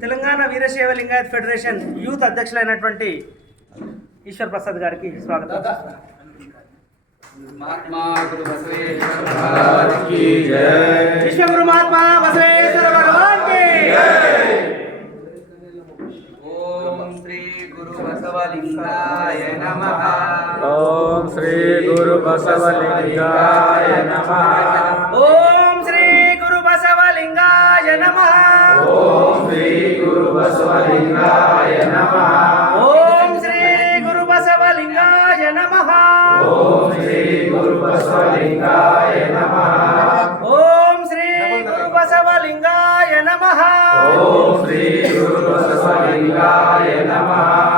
తెలంగాణ వీరశైవ Lingayat federation youth అధ్యక్షులైనటువంటి Eshwar Prasad గారికి స్వాగతం. విశ్వగురు మహాత్మా బసవేశ్వర భగవాన్ కి ఓం శ్రీ గురు బసవలింగాయ నమః. ఓం శ్రీ గురు బసవలింగాయ నమః. ఓం శ్రీ గురు బసవలింగాయ నమః. ఓం శ్రీ గురు బసవలింగాయ నమః. ఓం శ్రీ గురు బసవలింగాయ నమః. ఓం శ్రీ గురు బసవలింగాయ నమః. ఓం శ్రీ గురు బసవలింగాయ నమః. ఓం శ్రీ గురు బసవలింగాయ నమః.